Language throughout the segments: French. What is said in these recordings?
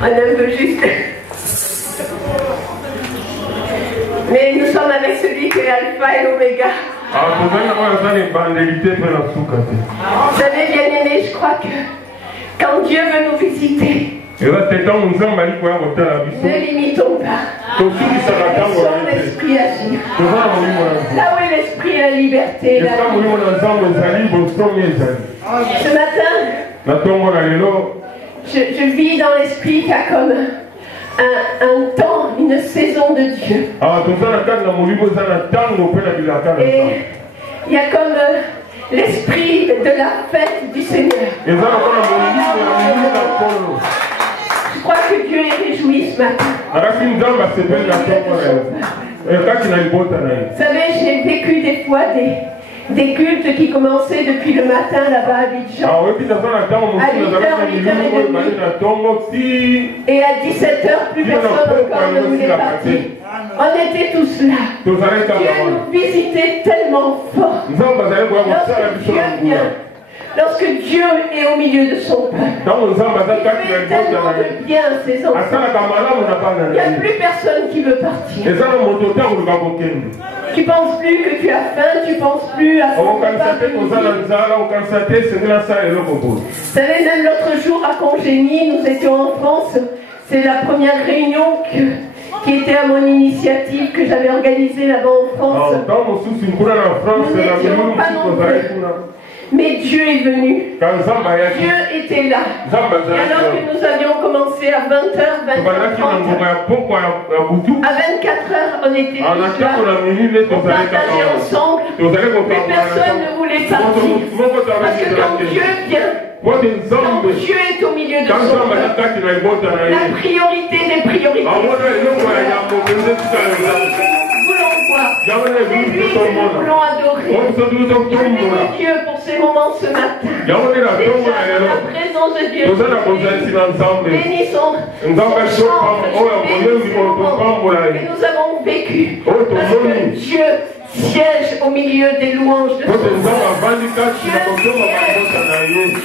On est un peu juste. Mais nous sommes avec celui qui est Alpha et l'Oméga. Vous savez, bien aimé, je crois que quand Dieu veut nous visiter, ne limitons pas. Laissons l'esprit agir. Là où est l'esprit et la liberté. Ce matin, je vis dans l'esprit qu'il y a comme un temps, une saison de Dieu. Et il y a comme l'esprit de la fête du Seigneur. Je crois que Dieu est réjoui ce matin. Vous savez, j'ai vécu des fois des cultes qui commençaient depuis le matin là-bas à Abidjan. À 8h, 8h30. Et à 17h, plus personne encore ne voulait partir. On était tous là. Dieu nous visitait tellement fort. Lorsque Dieu vient, lorsque Dieu est au milieu de son peuple, il fait tellement de bien à ses enfants. Il n'y a plus personne qui veut partir. Tu ne penses plus que tu as faim, tu ne penses plus à ce que tu Vous savez, même l'autre jour à Congénie, nous étions en France. C'est la première réunion qui était à mon initiative, que j'avais organisée là-bas en France. Nous n'étions pas nombreux. Mais Dieu est venu. Dieu était là. Et alors que nous avions commencé à 20h, 20h30, à 24h, on était tous là. On partageait ensemble. Mais personne ne voulait partir. Parce que quand Dieu vient, quand Dieu est au milieu de son peuple, la priorité des priorités. C'est lui que nous voulons adorer. Merci Dieu pour ces moments ce matin. Déjà la présence de Dieu. Bénissons son chant. Et nous avons vécu. Parce que Dieu siège au milieu des louanges de son peuple.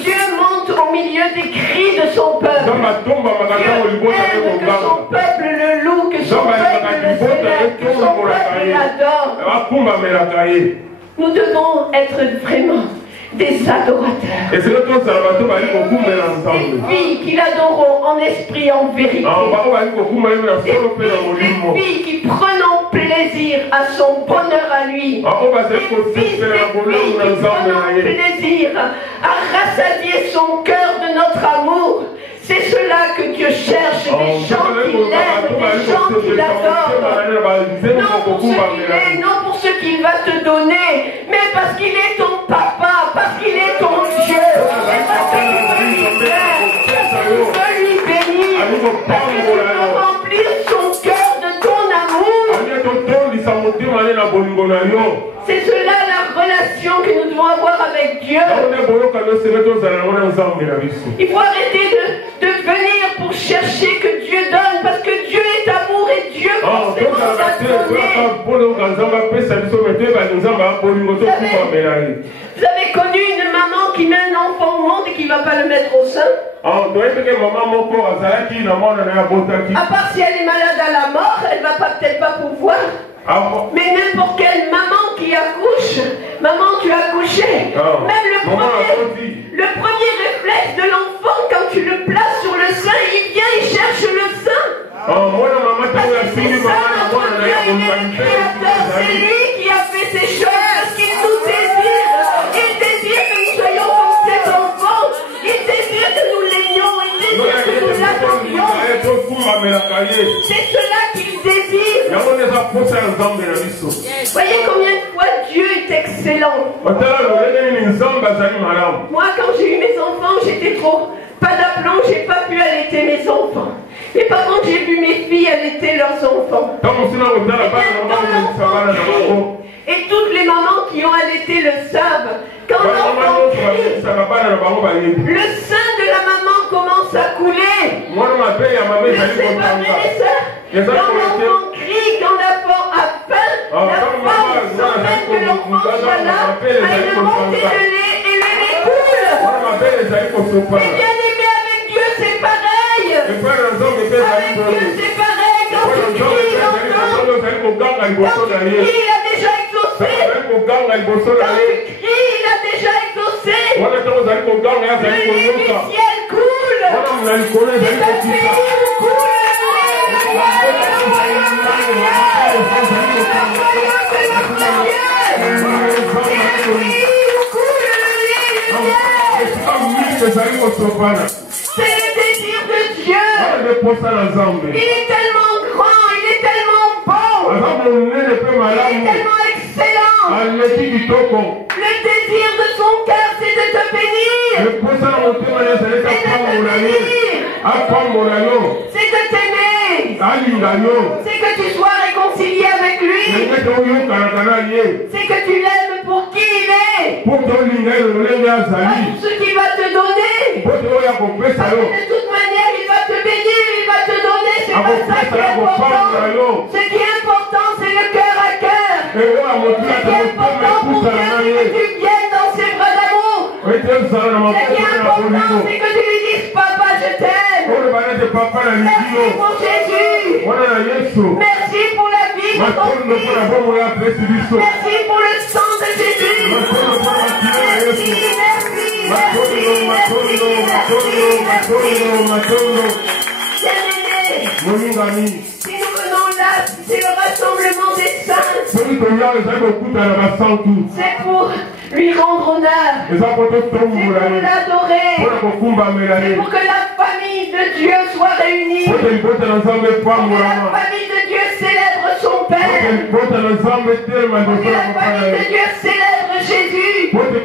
Dieu monte au milieu des cris de son peuple. Dieu aime que son peuple le loue, que son peuple le célèbre, que son peuple l'adore. Nous devons être vraiment des adorateurs. Des filles qui l'adorent en esprit et en vérité. Des filles qui prennent plaisir à son bonheur à lui. Des filles qui prennent plaisir à rassasier son cœur de notre amour. C'est cela que Dieu cherche, des gens qui l'aiment, des gens qui l'adorent. Non pour ce qu'il est, non pour ce qu'il va te donner, mais parce qu'il est ton papa, parce qu'il est ton Dieu, et parce qu'il veut lui faire, parce qu'il veut lui bénir, parce qu'il veut remplir son cœur de ton amour. C'est cela la relation que nous devons avoir avec Dieu. Il faut arrêter de venir pour chercher que Dieu donne, parce que Dieu est amour et Dieu forcément va donner. Vous avez connu une maman qui met un enfant au monde et qui ne va pas le mettre au sein? À part si elle est malade à la mort, elle ne va peut-être pas pouvoir. Mais n'importe quelle maman qui accouche, maman tu as accouché, même le premier réflexe de l'enfant quand tu le places sur le sein, il vient, il cherche le sein. Parce que c'est ça notre Dieu, il est le créateur, c'est lui qui a fait ces choses, parce qu'il nous désire. Il désire que nous soyons comme ses enfants, il désire que nous l'aimions, il désire que nous l'adorions. C'est cela qu'il désire. Voyez combien de fois Dieu est excellent. Moi quand j'ai eu mes enfants, j'étais trop pas d'aplomb, j'ai pas pu allaiter mes enfants. Mais par contre j'ai vu mes filles allaiter leurs enfants. Et toutes les mamans qui ont allaité le savent. Quand l'enfant crie, le sein de la maman commence à couler. Je sais pas, mais ça. Quand l'enfant crie, quand l'enfant a faim, la femme, sans même que l'enfant soit là, a une montée de lait et le lait coule. Et bien aimé avec Dieu, c'est pareil. Dieu c'est pareil. Quand tu cries, il entend. Quand tu cries, il a déjà exaucé. Quand tu cries, il a déjà exaucé. Le lait du ciel coule. C'est un pays où coule le lait c'est le désir de Dieu. Il est tellement grand, il est tellement bon, il est tellement excellent. Le désir de son cœur, c'est de te bénir. C'est de t'aimer. C'est que tu sois réconcilié avec lui. C'est que tu l'aimes pour qui il est. Pas pour ce qu'il va te donner. Parce que de toute manière, il va te bénir, il va te donner. C'est pas ça qui est important. Ce qui est important, c'est le cœur à cœur. Ce qui est important pour Dieu, c'est que tu viennes dans ses bras d'amour. Ce qui est important, c'est que tu lui dises, Papa, je t'aime. Merci pour Jésus. Merci pour la vie de ton Fils. Merci pour le sang de Jésus. Bien-aimés, si nous venons là, c'est le rassemblement des saints. C'est pour lui rendre honneur. C'est pour l'adorer. C'est pour que la famille de Dieu soit réunie. Pour que la famille de Dieu célèbre son Père. Pour que la famille de Dieu célèbre Jésus. Pour que la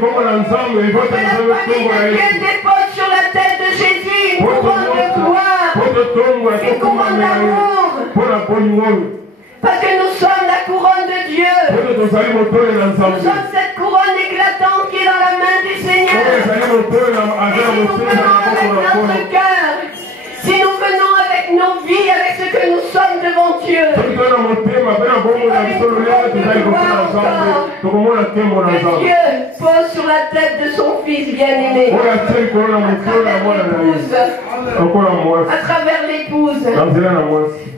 famille de Dieu dépose sur la tête de Jésus une couronne de gloire, une couronne d'amour. Parce que nous sommes la couronne de Dieu. Nous sommes cette couronne éclatante qui est dans la main du Seigneur. Et si nous venons avec notre cœur, si nous venons avec nos vies, avec ce que nous sommes devant Dieu, que Dieu pose sur la tête de son Fils bien-aimé, à travers l'épouse.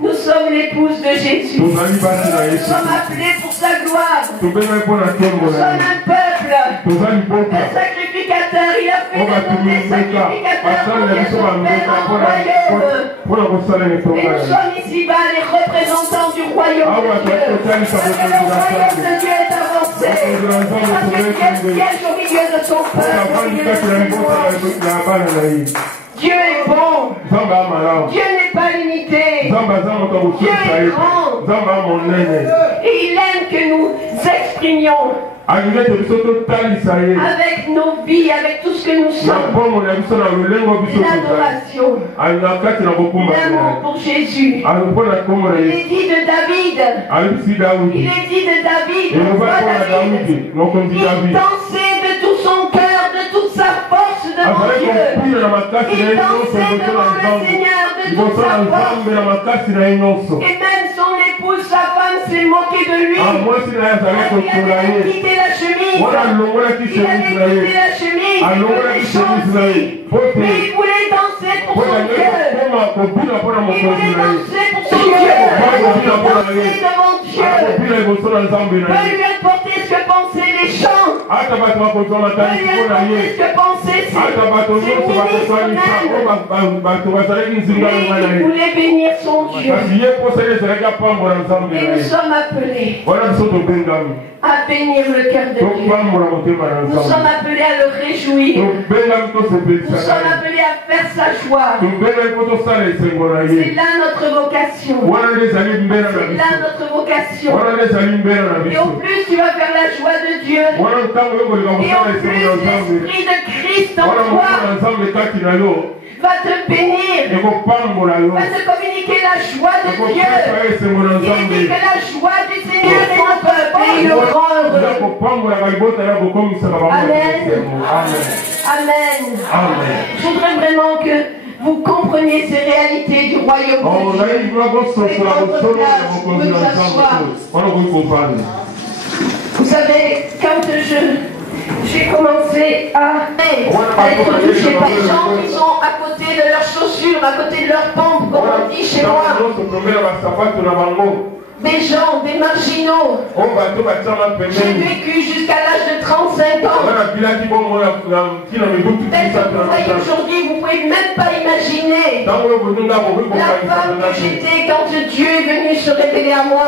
Nous sommes l'épouse de Jésus. Nous sommes appelés pour sa gloire. Nous sommes un peuple, un sacrificateur. Il a fait de nous des sacrificateurs pour que son Père en royaume. Et nous sommes ici-bas les représentants du royaume de Dieu. Parce que le royaume de Dieu est avancé. Parce que Dieu siège au milieu de son peuple, au milieu de ses louanges. Dieu est bon. Dieu n'est pas limité. Dieu est grand. Et il aime que nous exprimions avec nos vies, avec tout ce que nous sommes, l'adoration, l'amour pour Jésus. Il est dit de David, il dansait de tout son cœur, de toute sa force devant Dieu. Il dansait devant le Seigneur de toute sa force. Et même son épouse, sa femme, s'est moquée de lui. Il avait quitté la chemise. Il avait quitté la chemise. Mais il voulait danser pour son Dieu. Il voulait danser pour son Dieu. Il voulait danser devant Dieu. Peu lui importer ce que pensaient les chants. Peu lui importer ce que pensaient ses ministres même. Mais il voulait bénir son Dieu. Et nous sommes appelés à bénir le cœur de Dieu. Nous sommes appelés à le réjouir. Nous sommes appelés à faire sa joie. C'est là notre vocation. C'est là notre vocation. Et au plus tu vas faire la joie de Dieu, et au plus l'Esprit de Christ en toi va te bénir, va te communiquer la joie de Dieu. Il dit que la joie du Seigneur est notre pays le grand heureux. Amen. Amen. Amen. Je voudrais vraiment que vous compreniez ces réalités du royaume de Dieu. Vous savez, quand j'ai commencé commencer à être touchés par les gens qui sont à côté de leurs chaussures, à côté de leurs pompes, comme on dit chez moi. Des gens, des marginaux. J'ai vécu jusqu'à l'âge de 35 ans. Peut-être que vous voyez aujourd'hui, vous ne pouvez même pas imaginer la femme que j'étais quand Dieu est venu se révéler à moi.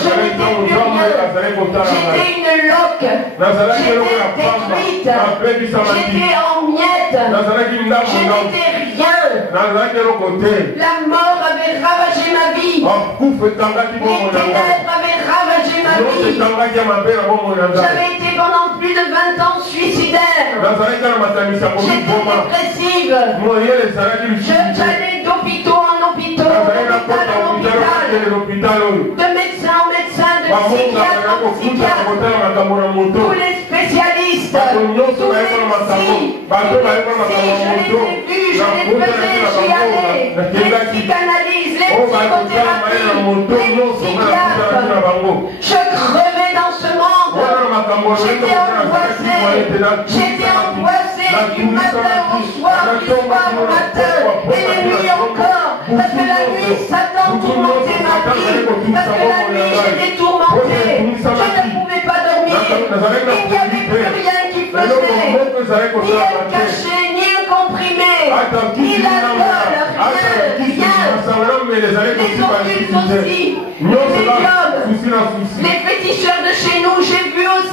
Je n'étais plus rien. J'étais une loque. J'étais détruite. J'étais en miettes. Je n'étais rien. La mort avait ravagé ma vie. Les ténèbres avaient ravagé ma vie. J'avais été pendant plus de 20 ans suicidaire. J'étais dépressive. J'allais d'hôpitaux en hôpitaux, d'hôpital en hôpital, de médecin en médecin, de psychiatre en psychiatre. Tous les spécialistes, tous les psy, je les ai vus, je les faisais, j'y allais. Les psychanalyses, les psychothérapies, les psychiatres. Je crevais dans ce monde. J'étais angoissée du matin au soir, du soir au matin, et les nuits encore. Parce que la nuit, Satan tourmentait ma vie. Parce que la nuit, j'étais tourmentée. Je ne pouvais pas dormir. Il n'y avait plus rien qui faisait. Ni un cachet, ni un comprimé, ni l'alcool, rien. Les occultes aussi. Les médiums, les féticheurs de chez nous, j'ai vu aussi.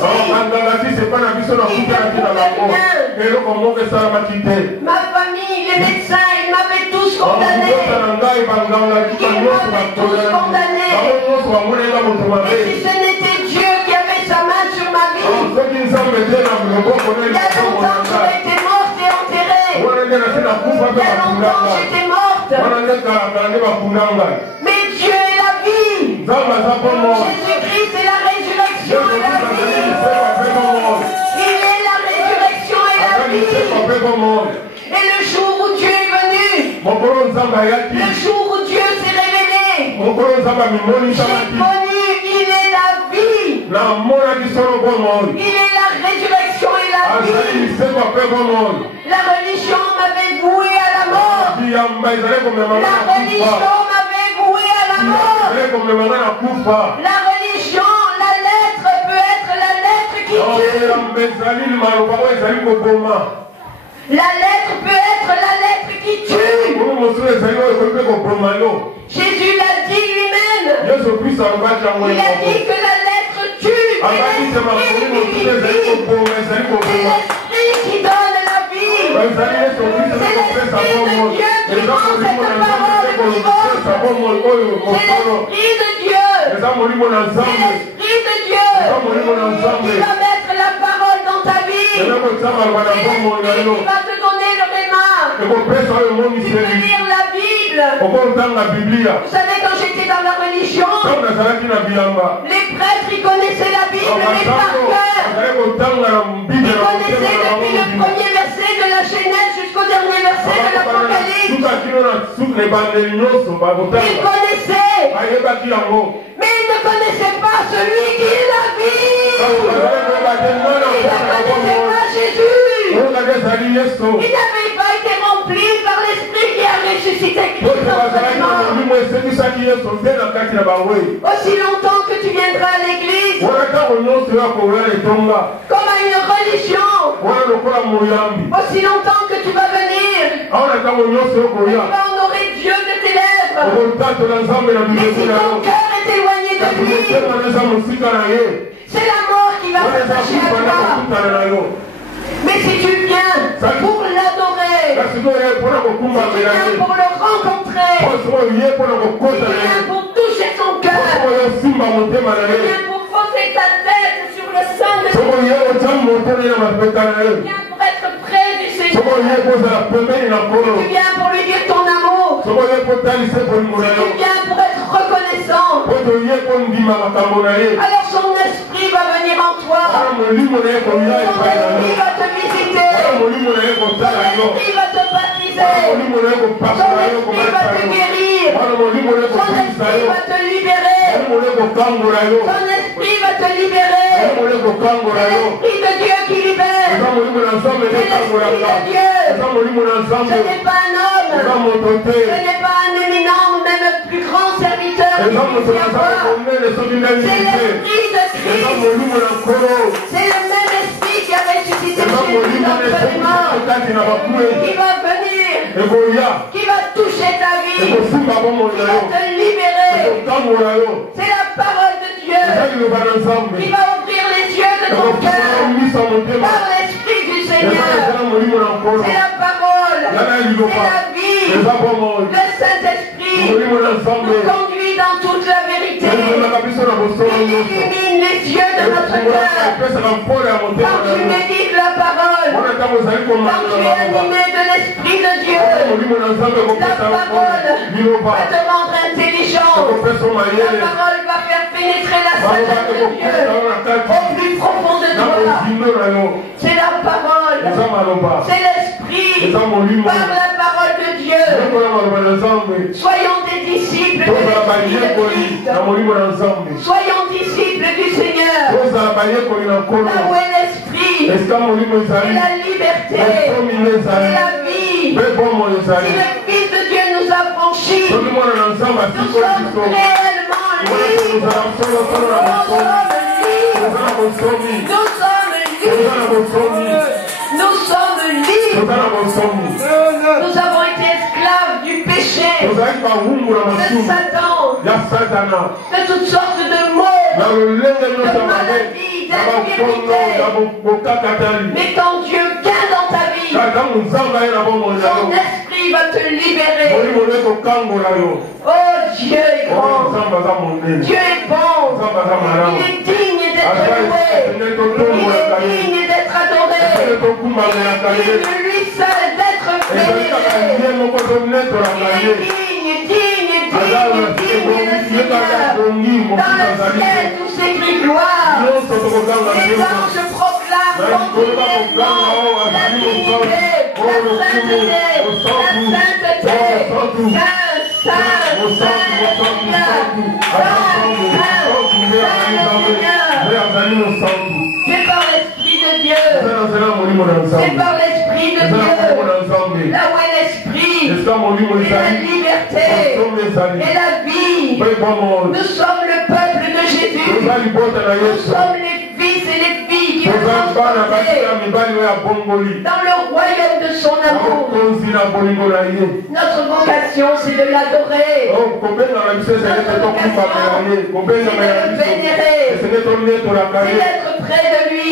Ma famille, les médecins, ils m'avaient tous condamné. Ils m'avaient tous condamné. Et si ce n'était Dieu qui avait sa main sur ma vie, il y a longtemps j'aurais été morte et enterrée. Il y a longtemps j'étais morte. Mais Dieu est la vie. Jésus-Christ est la résurrection et la vie. Il est la résurrection et la vie. Et le jour où Dieu est venu, le jour où Dieu s'est révélé, j'ai connu, il est la vie. Il est la résurrection et la vie. La religion m'avait voué à la mort. La religion m'avait voué à la mort. La religion, la lettre peut être la lettre qui tue. La lettre peut être la lettre qui tue. Jésus l'a dit lui-même. Il a dit que la lettre tue. C'est l'esprit qui donne la vie. C'est l'esprit de Dieu qui rend cette parole vivante. C'est l'esprit de Dieu. C'est l'esprit de Dieu qui va mettre la parole dans ta vie. C'est l'esprit qui va te donner le réma. Tu peux lire la Bible. Vous savez, quand j'étais dans la religion, les prêtres, ils connaissaient la Bible, mais par cœur. Ils connaissaient depuis le premier verset de la Genèse jusqu'au dernier verset de l'Apocalypse. Ils connaissaient. Mais ils ne connaissaient pas celui qui est la vie. Ils ne connaissaient pas Jésus. Il n'avait pas été rempli par l'Esprit qui a ressuscité Christ entre les morts. Aussi longtemps que tu viendras à l'église, comme à une religion, aussi longtemps que tu vas venir, tu vas honorer Dieu de tes lèvres. Mais si ton cœur est éloigné de lui, c'est la mort qui va s'attacher à toi. Mais si tu viens pour l'adorer, si tu viens pour le rencontrer, si tu viens pour toucher son cœur, si tu viens pour poser ta tête sur le sein de Dieu, tu viens pour être près du Seigneur, tu viens pour lui dire ton amour, si tu viens pour être reconnaissant, alors son esprit va venir en toi, son esprit va te visiter, son esprit va te baptiser, son esprit va te guérir, son esprit va te libérer, son esprit va te libérer, c'est l'esprit de Dieu qui libère. Ce n'est pas un homme. Ce n'est pas un éminent, même plus grand serviteur. C'est l'Esprit de Christ. C'est le même Esprit qui a ressuscité Jésus d'entre les morts. Qui va venir. Qui va toucher ta vie. Qui va te libérer. C'est la parole de Dieu qui va ouvrir les yeux de ton cœur par l'Esprit du Seigneur. C'est la parole. C'est la vie. Le Saint-Esprit nous conduit dans toute la vérité. Il illumine les yeux de notre cœur. Quand tu médites la parole, quand tu es animé de l'Esprit de Dieu, la parole va te rendre intelligent. La parole va faire pénétrer la sagesse de Dieu au plus profond de toi. C'est la parole. C'est l'Esprit par la parole de Dieu. Soyons des disciples de l'Esprit de Christ. Soyons disciples du Seigneur. Là où est l'Esprit, c'est la liberté, c'est la vie. Si le Fils de Dieu nous a franchis, nous sommes réellement libres. Nous sommes libres. Nous avons été esclaves du péché, de Satan, de toutes sortes de maux, de maladies, d'infirmités. Mais quand Dieu vient dans ta vie, son Esprit va te libérer. Oh, Dieu est grand. Dieu est bon. Il est digne d'être loué. Il est digne d'être adoré. Il est digne de lui seul d'être vénéré. Il est digne du Seigneur. Dans le ciel, tout s'écrit gloire. Les anges proclament continuellement la dignité, la sainteté, c'est par l'Esprit de Dieu. C'est par l'Esprit de Dieu. Là où est l'Esprit, et la liberté, et la vie. Nous sommes le peuple de Jésus. Nous sommes les fils et les filles qui vont transporter dans le royaume de son amour. Notre vocation, c'est de l'adorer. Notre vocation, c'est de le vénérer. C'est d'être près de lui.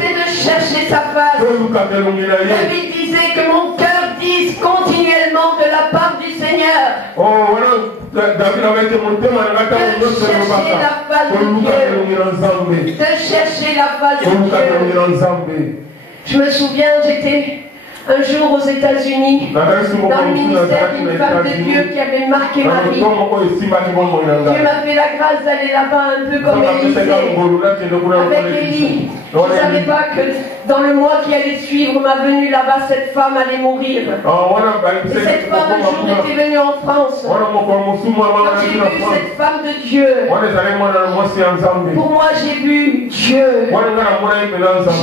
C'est de chercher sa face. David disait que mon cœur dise continuellement de la part du Seigneur. De chercher la face de Dieu. Je me souviens, j'étais un jour aux États-Unis, dans le ministère d'une femme de Dieu qui avait marqué ma vie. Dieu m'a fait la grâce d'aller là-bas un peu comme Élisée, avec Élie. Je ne savais pas que dans le mois qui allait suivre ma venue là-bas, cette femme allait mourir. Et cette femme un jour était venue en France. Quand j'ai vu cette femme de Dieu, pour moi j'ai vu Dieu.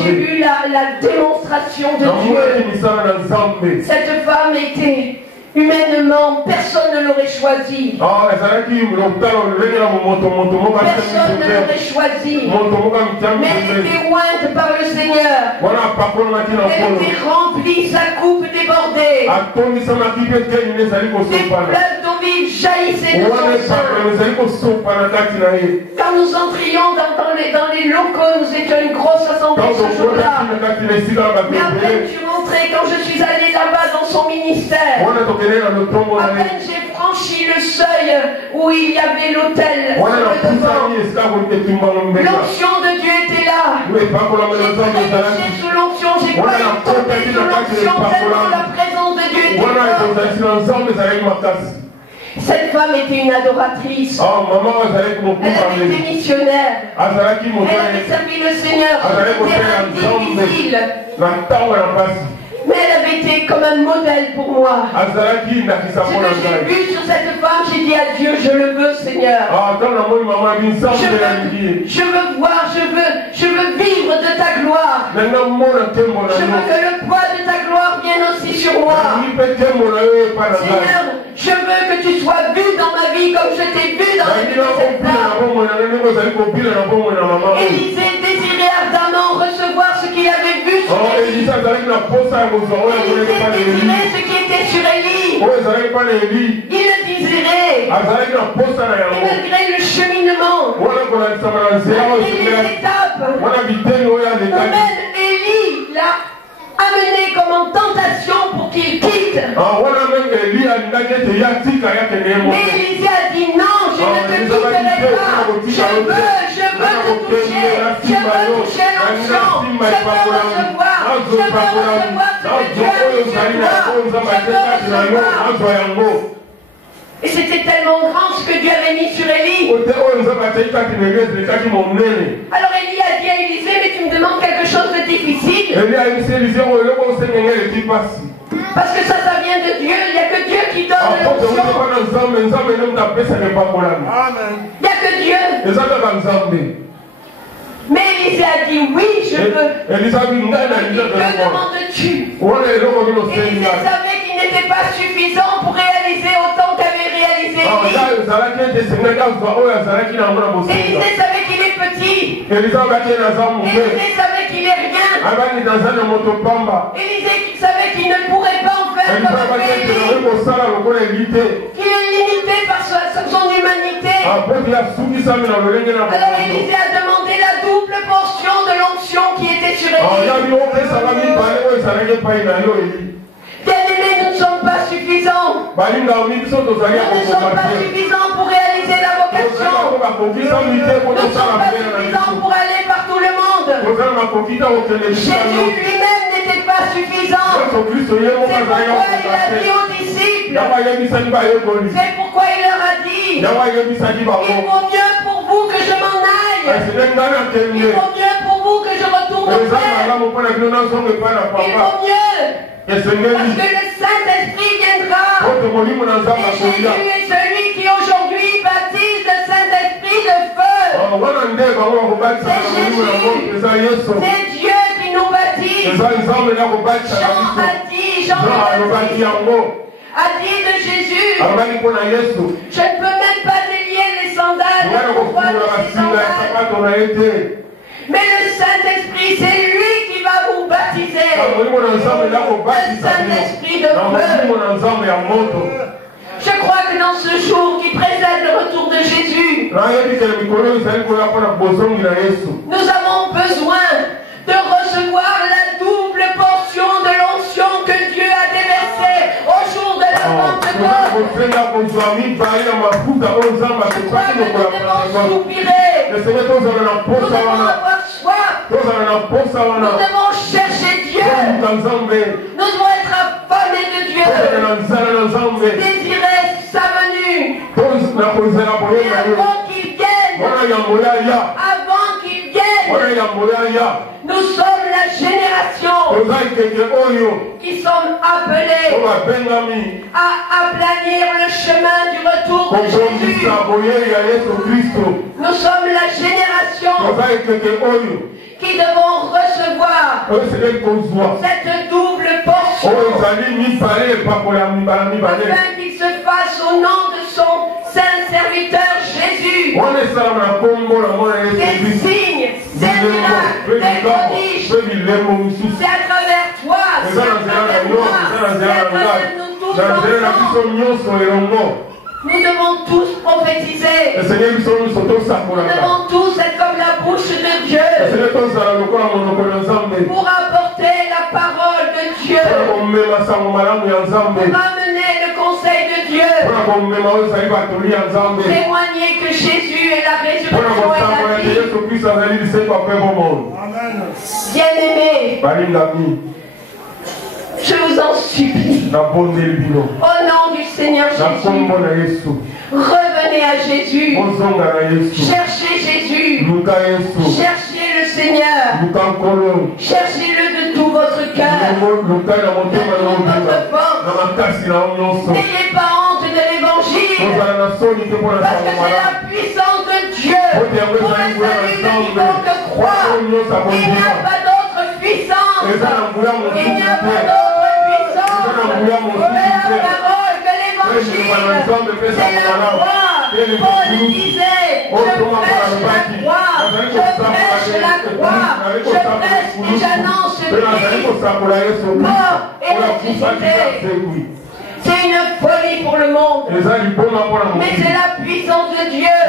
J'ai vu la démonstration de Dieu. Cette femme était humainement, personne ne l'aurait choisie. Personne ne l'aurait choisie. Mais elle était ointe par le Seigneur. Elle était remplie, sa coupe débordée. Des fleuves d'eau vive jaillissaient de son sein. Quand nous entrions dans les locaux, nous étions une grosse assemblée ce jour-là. Mais après tu montrais, quand je suis allée là-bas dans son ministère, à peine j'ai franchi le seuil où il y avait l'autel. L'onction de Dieu était là. J'ai marché sous l'onction, j'ai pas tombé sous l'onction tellement la présence de Dieu était là. Cette femme était une adoratrice. Elle avait été missionnaire. Elle avait servi le Seigneur sur des terrains difficiles. Mais elle avait été comme un modèle pour moi. Ce que j'ai vu sur cette femme, j'ai dit à Dieu, je le veux, Seigneur. Je veux voir, je veux vivre de ta gloire. Je veux que le poids de ta gloire vienne aussi sur moi. Seigneur, je veux que tu sois vu dans ma vie comme je t'ai vu dans la vie de cette femme. Élisée désirait ardemment recevoir ce qu'il avait vu sur Élie. Élisée désirait ce qui était sur Élie. Il le désirait. Et malgré le cheminement, malgré les étapes, même Élie l'a amené comme en tentation pour qu'il quitte. Mais Élisée a dit non, je ne te quitterai pas. Je veux te toucher. Je veux toucher l'onction. Je veux recevoir ce que Dieu a mis sur toi. Je veux recevoir. Et c'était tellement grand ce que Dieu avait mis sur Élie. Alors Élie a dit à Élisée, mais tu me demandes quelque chose de difficile. Parce que ça vient de Dieu. Il n'y a que Dieu qui donne l'onction. Il n'y a que Dieu. Mais Élisée a dit oui, je veux. Que demandes-tu? Élisée savait qu'il n'était pas suffisant pour réaliser autant qu'avait réalisé Élie. Élisée savait qu'il est petit. Élisée savait qu'il est rien. Élisée savait qu'il ne pourrait pas en faire comme Élie. Qu'il est limité par son humanité. Alors Élisée a demandé la double portion de l'onction qui était sur Élie. Bien-aimés, nous ne sommes pas suffisants. Nous ne sommes pas suffisants pour réaliser la vocation. Nous ne sommes pas suffisants pour aller par tout le monde. Jésus lui-même n'était pas suffisant. C'est pourquoi il a dit aux disciples. C'est pourquoi il leur a dit. Il vaut mieux pour vous que je m'en aille. Il vaut mieux pour vous que je retourne au Père. Il vaut mieux. Parce que le Saint-Esprit viendra. Et Jésus est celui qui aujourd'hui baptise le Saint-Esprit de feu. C'est Jésus. C'est Dieu qui nous baptise. Jean a dit de Jésus, je ne peux même pas délier les sandales, mais le Saint-Esprit, c'est lui qui va vous baptiser. Le Saint-Esprit de feu. Je crois que dans ce jour qui précède le retour de Jésus, nous avons besoin de recevoir la double portion de l'onction que Dieu a déversée au jour de la Pentecôte. Je crois que nous devons soupirer. Nous devons avoir soif. Nous devons chercher Dieu. Nous devons être affamés de Dieu. Désirer sa venue. Et avant qu'il vienne, nous sommes la génération qui sommes appelés à aplanir le chemin du retour de Jésus. Nous sommes la génération qui devons recevoir cette double portion afin qu'il se fasse au nom de son saint serviteur Jésus des signes, des miracles, des prodiges. C'est à travers toi, c'est à travers moi, c'est à travers nous tous ensemble. Nous devons tous prophétiser. Nous devons tous être comme la bouche de Dieu pour apporter la parole de Dieu, pour amener le conseil deEu. Témoigner que Jésus est la résurrection et la vie. Bien-aimés, je vous en supplie, au nom du Seigneur Jésus, revenez à Jésus, cherchez Jésus, cherchez le Seigneur, cherchez-le de tout votre cœur, de toute votre force. N'ayez pas honte de l'évangile, parce que c'est la puissance de Dieu pour le salut de quiconque croit. Il n'y a pas d'autre puissance. Il n'y a pas d'autre puissance que la parole, que l'évangile. C'est la croix. Paul disait, je prêche la croix, je prêche la croix, je prêche et j'annonce Christ, mort et ressuscité. C'est une folie pour le monde. Mais c'est la puissance de Dieu.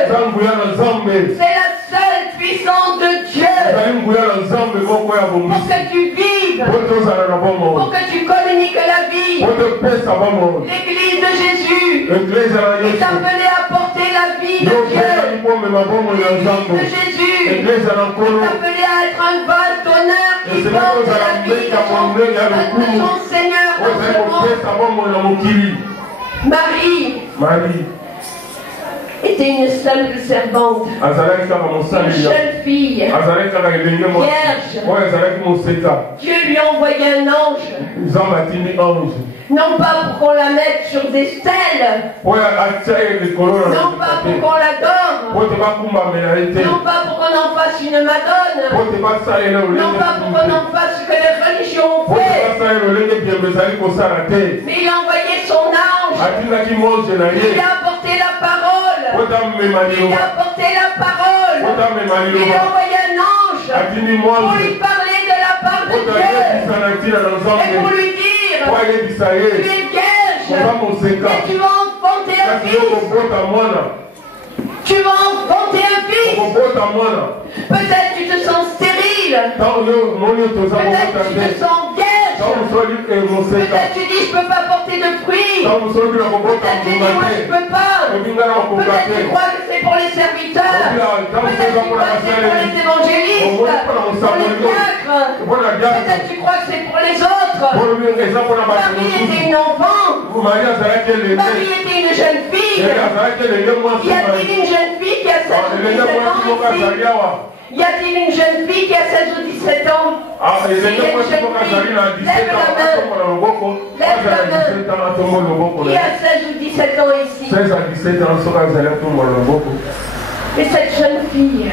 C'est la seule puissance de Dieu. Pour que tu vives. Pour que tu communiques la vie. L'église de Jésus est appelée à porter la vie de Dieu. L'église de Jésus est appelée à être un vase d'honneur qui porte la vie de son Seigneur. Marie était une simple servante, une jeune fille, vierge. Dieu lui a envoyé un ange. Non pas pour qu'on la mette sur des stèles, non pas pour qu'on l'adore, non pas pour qu'on en fasse une madone, non pas pour qu'on en fasse que les religions ont fait, mais il a envoyé son ange, il lui a apporté la parole, il lui a apporté la parole, il lui a envoyé un ange pour lui parler de la part de Dieu et pour lui dire, tu es vierge et tu vas enfanter un fils. Tu vas enfanter un fils. Peut-être tu te sens stérile. Peut-être tu te sens vierge. Peut-être tu dis je ne peux pas porter de fruits. Peut-être tu dis moi je ne peux pas. Peut-être tu crois que c'est pour les serviteurs. Peut-être tu crois que c'est pour les évangélistes, pour les diacres. Peut-être tu crois que c'est pour les autres. Marie était une enfant. Marie était une jeune fille. Y a-t-il une jeune fille qui a 16 ou 17 ans ici? Y a-t-il une jeune fille qui a 16 ou 17 ans? S'il y a une jeune fille, lève la main. Lève la main. Qui a 16 ou 17 ans ici? 16 à 17 ans, et cette jeune fille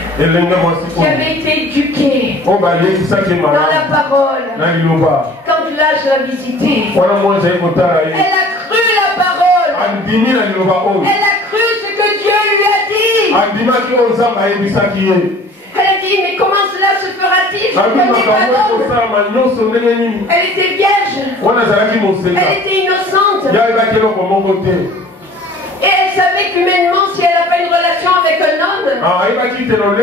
qui avait été éduquée dans la parole, quand l'âge l'a visitée, elle a cru la parole. Elle a cru ce que Dieu lui a dit. Elle a dit, mais comment cela se fera-t-il? Je ne connais pas d'homme. Elle était vierge. Elle était innocente. Et elle savait qu'humainement, si elle n'a pas une relation avec un homme, elle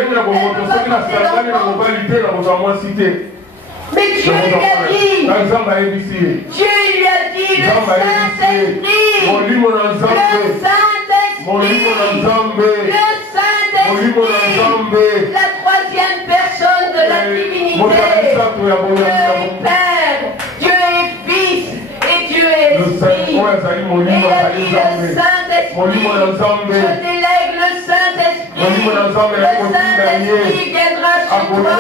ne peut pas porter l'enfant. Mais Dieu lui a dit, Dieu lui a dit, le Saint-Esprit, la troisième personne de la divinité, Dieu est Père, Dieu est Fils et Dieu est Esprit. Et il a dit le Saint-Esprit, je délègue le Saint-Esprit, le Saint-Esprit viendra sur toi.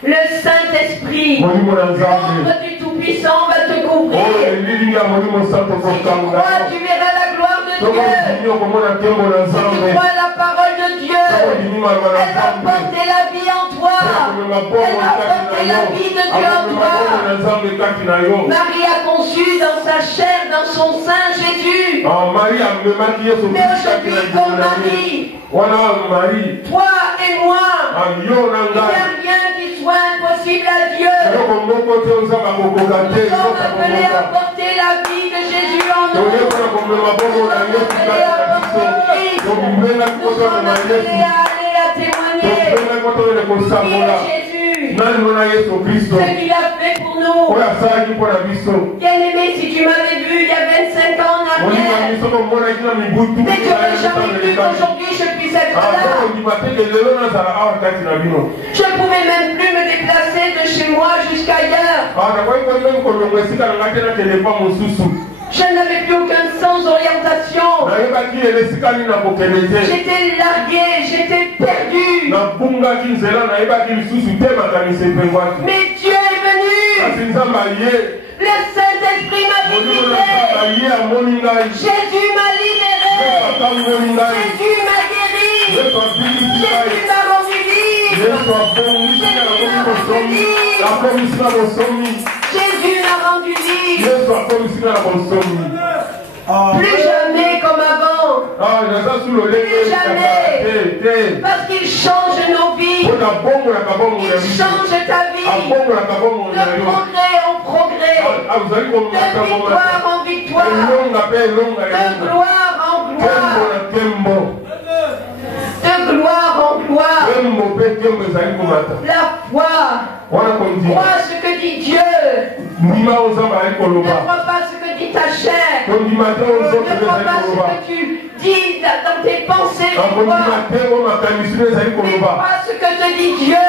Le Saint-Esprit, l'ombre du Tout-Puissant va te couvrir. Si tu crois, tu verras la gloire de Dieu. Si tu crois la parole de Dieu, elle va porter la vie en toi. Elle va porter la vie de Dieu en toi. Marie a conçu dans sa chair, dans son sein, Jésus. Mais aujourd'hui, ton mari, toi et moi, il n'y a rien qui soit impossible à Dieu. Nous sommes appelés à porter la vie de Jésus en nous. Nous sommes appelés à porter Christ. Nous sommes appelés à aller à témoigner. Qui est Jésus? Ce qu'il a fait pour nous. Bien-aimé, si tu m'avais vu il y a 25 ans en arrière, mais tu n'aurais jamais cru qu'aujourd'hui je puisse être là. Je ne pouvais même plus me déplacer de chez moi jusqu'ailleurs. Je n'avais plus aucun sens d'orientation. J'étais largué, j'étais perdu. Mais Dieu est venu. Le Saint-Esprit m'a visité. Jésus m'a libéré. Jésus m'a guéri. Jésus m'a rendu libre. Jésus m'a Jésus l'a rendu libre. Plus jamais comme avant. Plus jamais. Parce qu'il change nos vies. Il change ta vie. De progrès en progrès. De victoire en victoire. De gloire en gloire. De gloire en gloire. La foi. Crois ce que dit Dieu. Ne crois pas ce que dit ta chair. Ne crois pas ce que tu dis dans tes pensées. Mais crois ce que te dit Dieu.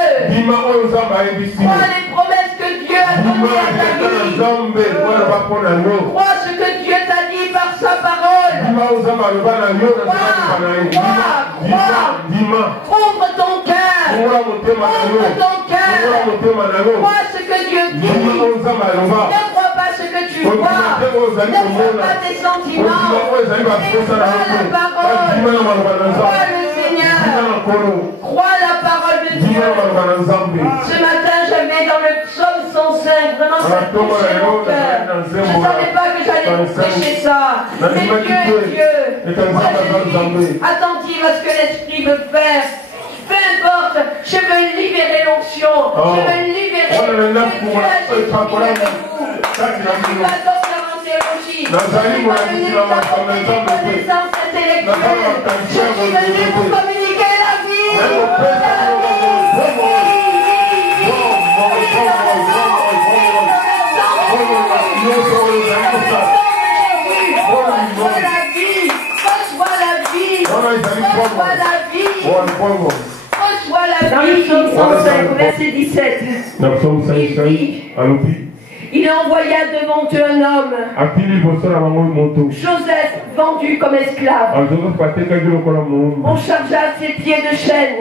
Crois les promesses que Dieu a données à ta vie. Crois ce que Dieu t'a dit par sa parole. Crois. Ouvre ton cœur. Ouvre ton cœur. Crois ce que Dieu dit. Ne crois pas ce que tu vois. Ne crois pas tes sentiments. Mais crois la parole. Crois le Seigneur. Crois la parole de Dieu. Ce matin, j'avais dans le psaume 105 vraiment ça touchait mon cœur. Je ne savais pas que j'allais prêcher ça. Mais Dieu est Dieu. Moi, je suis attentive à ce que l'Esprit veut faire. Peu importe, je veux libérer l'onction. Je veux libérer le Dieu agit avec vous. Je ne suis pas docteur en théologie. Je suis pas venu t'apporter des connaissances intellectuelles. Je suis venu pour communiquer la vie. Dans le psaume 105, verset 17, il envoya devant eux un homme, Joseph, vendu comme esclave. On chargea ses pieds de chaîne,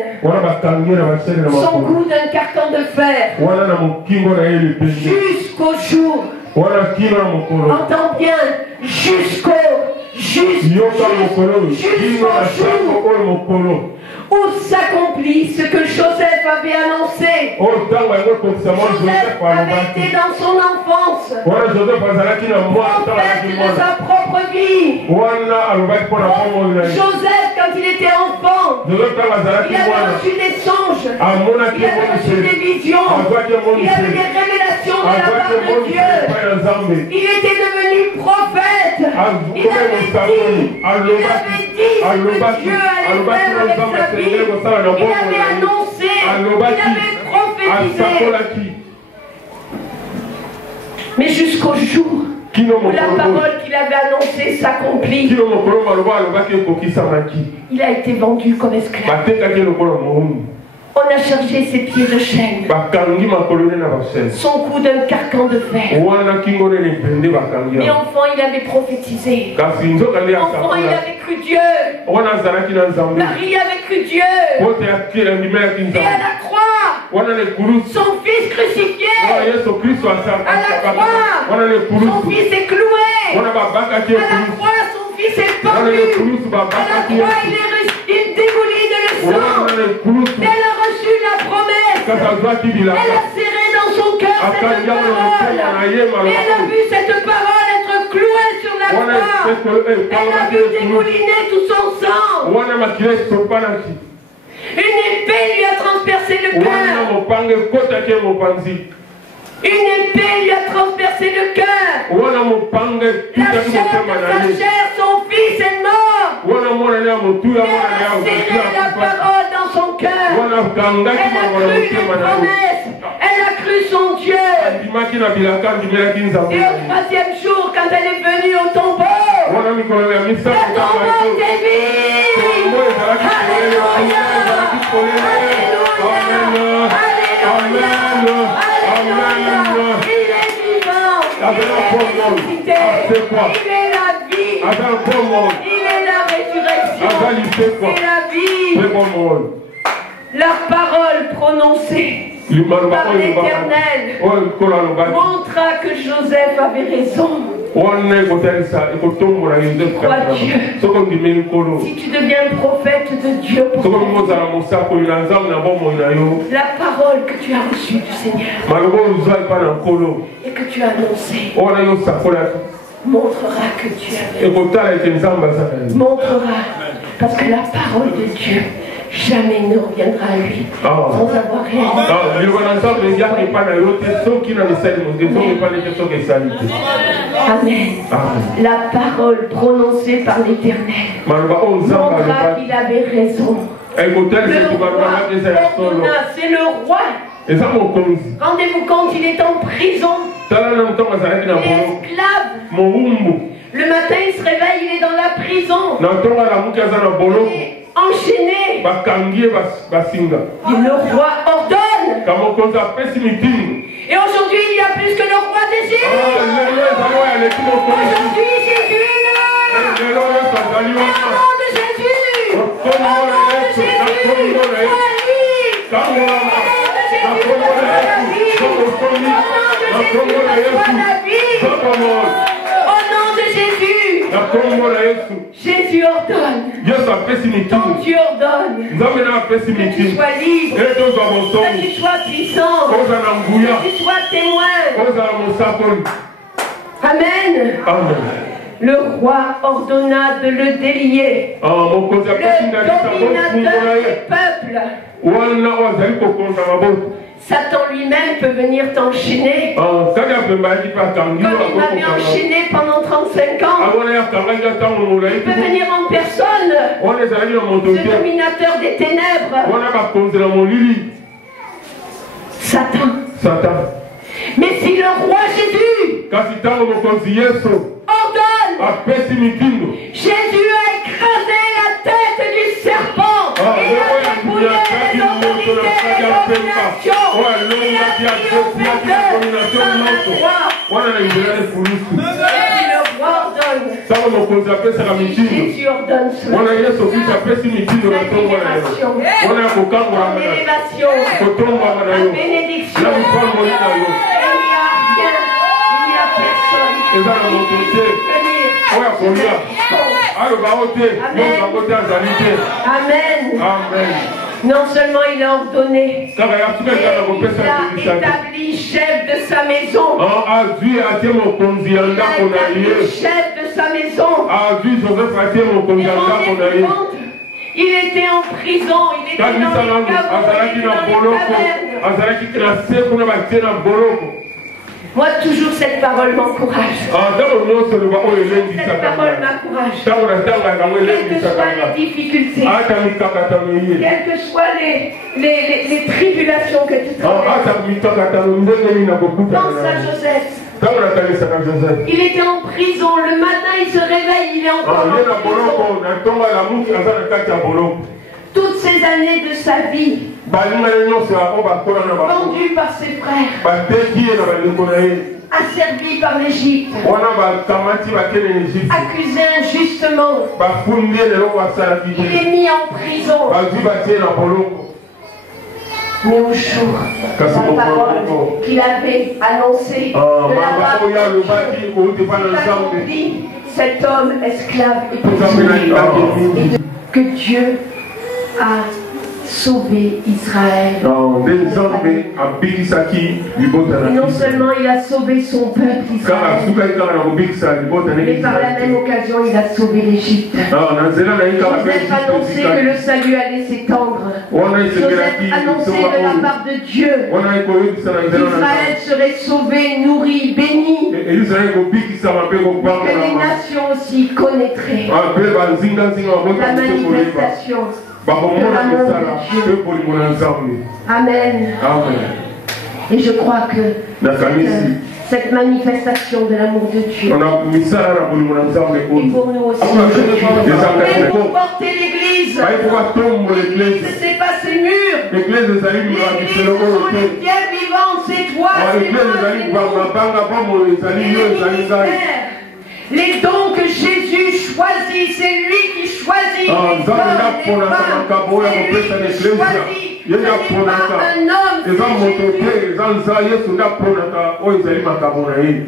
son cou d'un carcan de fer, jusqu'au jour. Entends bien, jusqu'au jour où s'accomplit ce que Joseph avait annoncé. Joseph avait été dans son enfance prophète de sa propre vie. Joseph, quand il était enfant, il avait reçu des songes, il avait reçu des visions, il avait des révélations de la part de Dieu. Il était devenu prophète. Il avait dit ce que Dieu allait faire avec sa vie. Il avait annoncé, il avait prophétisé. Mais jusqu'au jour où la parole qu'il avait annoncée s'accomplit, il a été vendu comme esclave. On a chargé ses pieds de chaîne, son cou d'un carcan de fer. Et enfant, il avait prophétisé. Enfant, il avait cru Dieu. Marie avait cru Dieu. Et à la croix, son fils crucifié. À la croix, son fils est cloué. À la croix, son fils est pendu. À la croix, il est dégouli de le sang. Elle a reçu la promesse. Elle a serré dans son cœur cette parole. Et elle a vu cette parole être clouée sur la croix. Elle a vu dégouliner tout son sang. Une épée lui a transpercé le cœur. Une épée lui a transpercé le cœur. La chair de sa chair, son fils est mort. Mais elle a serré la parole dans son cœur. Elle a cru les promesses. Elle a cru son Dieu. Et au troisième jour, quand elle est venue au tombeau, le tombeau était vide. Alléluia. Alléluia. Alléluia. Il est vivant. Il est ressuscité. Il est la vie. Il est la résurrection. C'est la vie. La parole prononcée par l'Éternel montra que Joseph avait raison. Crois Dieu. Si tu deviens prophète de Dieu pour la parole que tu as reçue du Seigneur et que tu as annoncée montrera que Dieu est. Montrera, parce que la parole de Dieu jamais ne reviendra à lui sans avoir réalisé. Amen. La parole prononcée par l'Éternel montrera qu'il avait raison. Le roi, c'est le roi. Rendez-vous compte, il est en prison. Il est esclave. Le matin, il se réveille, il est dans la prison. Il est enchaîné. Et le roi ordonne. Et aujourd'hui, il y a plus que le roi désire. Aujourd'hui, Jésus est là. Au nom de Jésus. Au nom de Jésus. Au nom de Jésus. Jésus ordonne. Ton Dieu ordonne que tu sois libre, que tu sois puissant, que tu sois témoin. Amen. Le roi ordonna de le délier. Le dominateur du peuple. Satan lui-même peut venir t'enchaîner. Comme il m'avait enchaîné pendant 35 ans. Il peut venir en personne. Ce dominateur des ténèbres. Satan. Mais si le roi Jésus ordonne, Jésus a écrasé la tête du serpent. Il a dépouillé les autorités et les dominations. Il a dit au peuple, sans la croix. Et le roi ordonne. Jésus ordonne cela. La libération, l'élévation, la bénédiction. Il n'y a personne qui peut venir. Amen. Non seulement il a ordonné, il a établi chef de sa maison. Il a établi chef de sa maison. Il était en prison, il était dans les caveaux, il était dans les cavernes. Moi, toujours cette parole m'encourage. Cette parole m'encourage. Quelles que soient les difficultés, quelles que soient les tribulations que tu traverses. Pense à Joseph. Il était en prison. Le matin, il se réveille, il est encore en prison. Toutes ces années de sa vie, vendu par ses frères, asservi par l'Égypte, accusé injustement, il est mis en prison. Mais au jour, la parole qu'il avait annoncée de la part de Dieu, cet homme esclave est prisonnier. Que Dieu a sauvé Israël. Et non seulement il a sauvé son peuple Israël, mais par la même occasion il a sauvé l'Égypte. Joseph annonçait que le salut allait s'étendre. Joseph annonçait de la part de Dieu qu'Israël serait sauvé, nourri, béni, que les nations aussi connaîtraient la manifestation de l'amour de Dieu. Amen. Et je crois que cette manifestation de l'amour de Dieu est pour nous aussi. Mais pour porter l'Église, l'Église ne c'est pas ses murs. L'Église sont les pierres vivantes, c'est toi, c'est moi, c'est nous. Les dons que Jésus choisit, c'est lui qui choisit les hommes, les femmes, c'est lui qui choisit Ce n'est pas un homme, c'est Jésus.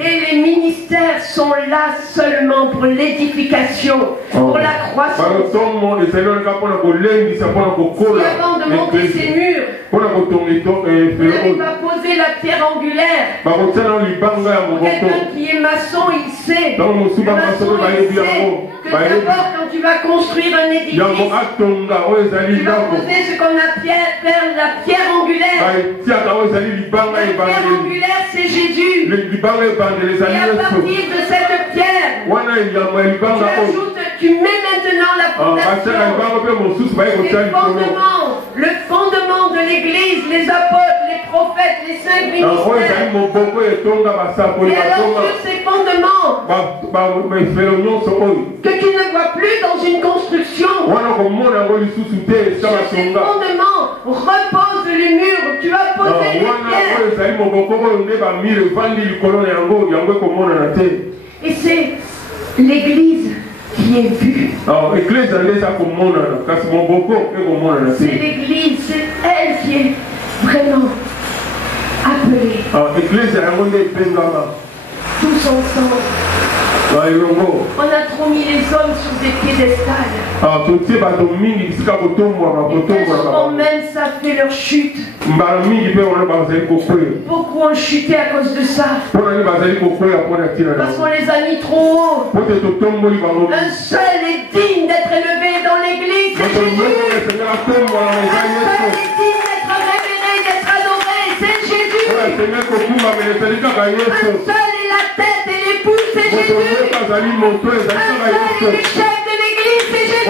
Et les ministères sont là seulement pour l'édification, pour la croissance. Et avant de monter ces murs, vous n'avez pas posé la pierre angulaire. Quelqu'un qui est maçon, il sait. Le maçon, il sait que d'abord, quand tu vas construire un édifice, tu vas poser ce qu'on appelle la pierre angulaire. La pierre angulaire, c'est Jésus. Et à partir de cette pierre, tu mets maintenant la fondation. Le fondement de l'Église, les apôtres, les prophètes, les 5 ministères. Et alors sur ces fondements, que tu ne vois plus dans une construction, sur ces fondements repose le mur, tu as posé les pierres. Et c'est l'Église qui est vue. C'est l'Église, c'est elle qui est vraiment appelée. Tous ensemble. On a trop mis les hommes sur des piédestals. Et souvent même ça fait leur chute. Beaucoup ont chuté à cause de ça. Parce qu'on les a mis trop haut. Un seul est digne d'être élevé dans l'église, c'est Jésus. Un seul est digne d'être révéré, d'être adoré, c'est Jésus. Un seul est la tête et l'épouse, c'est Jésus. Un seul est le chef de l'église, c'est Jésus.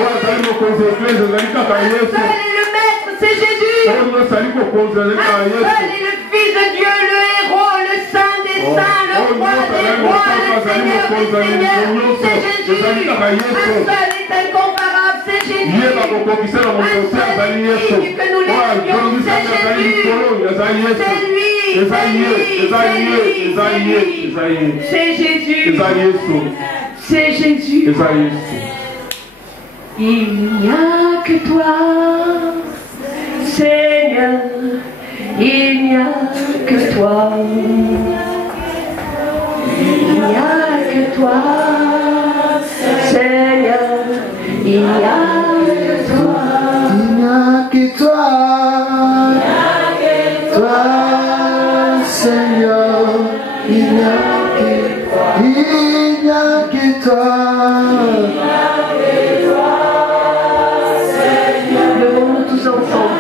Un seul est le maître, c'est Jésus. Un seul est le Fils de Dieu, le héros, le saint des saints, le roi des rois, le Seigneur des seigneurs, c'est Jésus. Un seul est incomparable, c'est Jésus. Un seul est digne que nous l'aimions, c'est Jésus. C'est Jésus. C'est Jésus. Il n'y a que toi, Seigneur. Il n'y a que toi. Il n'y a que toi, Seigneur. Il n'y a que toi. Il n'y a que toi. Toi, Seigneur. Il n'y a que toi. Il n'y a que toi. Levons-nous tous ensemble.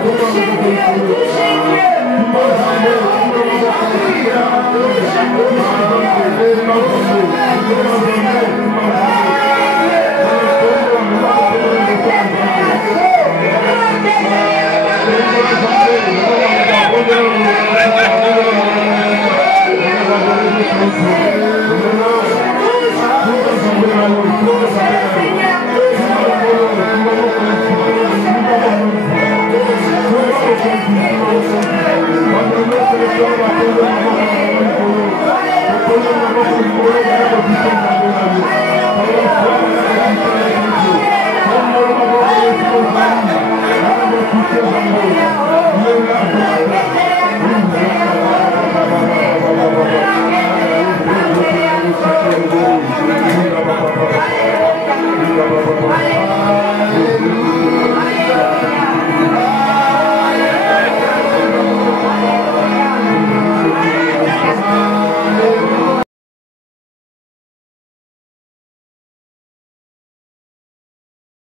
Touchez Dieu.